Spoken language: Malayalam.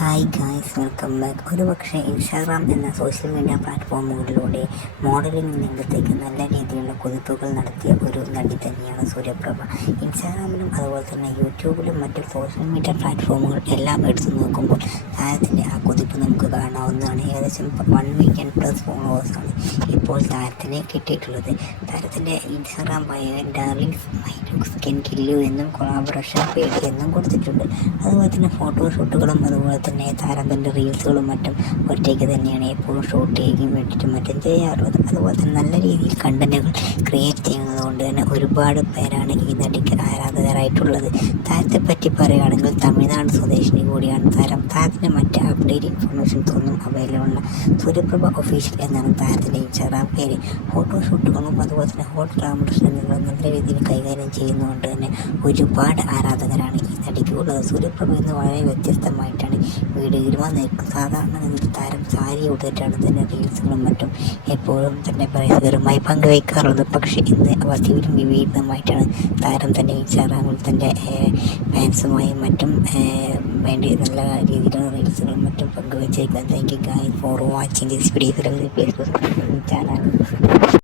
Hi guys, welcome back. ഒരുപക്ഷെ ഇൻസ്റ്റാഗ്രാം എന്ന സോഷ്യൽ മീഡിയ പ്ലാറ്റ്ഫോമുകളിലൂടെ മോഡലിംഗ് രംഗത്തേക്ക് നല്ല രീതിയിലുള്ള കുതിപ്പുകൾ നടത്തിയ ഒരു നടി തന്നെയാണ് സൂര്യപ്രഭ. ഇൻസ്റ്റാഗ്രാമിലും അതുപോലെ തന്നെ യൂട്യൂബിലും മറ്റു സോഷ്യൽ മീഡിയ പ്ലാറ്റ്ഫോമുകൾ എല്ലാം എടുത്തു നോക്കുമ്പോൾ താരത്തിൻ്റെ ആ കുതിപ്പ് നമുക്ക് കാണാവുന്നതാണ്. ഏകദേശം 1 മില്യൺ പ്ലസ് ഫോളോവേഴ്സാണ് ഇപ്പോൾ താരത്തിന് കിട്ടിയിട്ടുള്ളത്. താരത്തിൻ്റെ ഇൻസ്റ്റാഗ്രാം ബയോയിൽ darlings my looks can kill you എന്നും കൊളാബറേഷൻ പേജ് എന്നും കൊടുത്തിട്ടുണ്ട്. അതുപോലെ തന്നെ ഫോട്ടോഷൂട്ടുകളും അതുപോലെ തന്നെ താരം തൻ്റെ റീൽസുകളും മറ്റും ഒറ്റയ്ക്ക് തന്നെയാണ് എപ്പോഴും ഷൂട്ട് ചെയ്യുകയും വേണ്ടിയിട്ടും മറ്റും ചെയ്യാറുള്ളത്. അതുപോലെ തന്നെ നല്ല രീതിയിൽ കണ്ടന്റുകൾ ക്രിയേറ്റ് ചെയ്യുന്നത് കൊണ്ട് തന്നെ ഒരുപാട് പേരാണ് ഈ നടിക്ക് ആരാധകരായിട്ടുള്ളത്. താരത്തെ പറ്റി പറയുകയാണെങ്കിൽ തമിഴ്നാട് സ്വദേശിനി കൂടിയാണ് താരം. താരത്തിൻ്റെ മറ്റ് അപ്ഡേറ്റ് ഇൻഫർമേഷൻസ് ഒന്നും അവൈലബിൾ അല്ല. സൂര്യപ്രഭ ഒഫീഷ്യൽ എന്നാണ് താരത്തിൻ്റെ ഇൻസ്റ്റാഗ്രാം പേര്. ഫോട്ടോഷൂട്ടുകളും അതുപോലെ തന്നെ ഹോട്ട് ഗ്ലാമറസ് രംഗങ്ങളും നല്ല രീതിയിൽ കൈകാര്യം ചെയ്യുന്നതുകൊണ്ട് തന്നെ ഒരുപാട് ആരാധകരാണ് ഈ നടിക്ക് ഉള്ളത്. സൂര്യപ്രഭ ഇന്ന് വളരെ വ്യത്യസ്തമായിട്ടാണ് വീഡിയോയിൽ വന്നിരിക്കുന്നത്. സാധാരണ ഗതിയിൽ താരം സാരി ഉടുത്തിട്ടാണ് തൻ്റെ റീൽസുകളും മറ്റും എപ്പോഴും തന്നെ പ്രേക്ഷകരുമായി പങ്കുവയ്ക്കാറുള്ളത്. പക്ഷേ ഇന്ന് അതിലും വിപരീതമായിട്ടാണ് താരം തൻ്റെ ഇൻസ്റ്റാഗ്രാമിൽ തൻ്റെ ഫാൻസുമായും മറ്റും വേണ്ടി നല്ല രീതിയിലുള്ള റീൽസുകളും മറ്റും പങ്കുവച്ചിരിക്കുന്നത്. Thank you guys for watching this video. Channel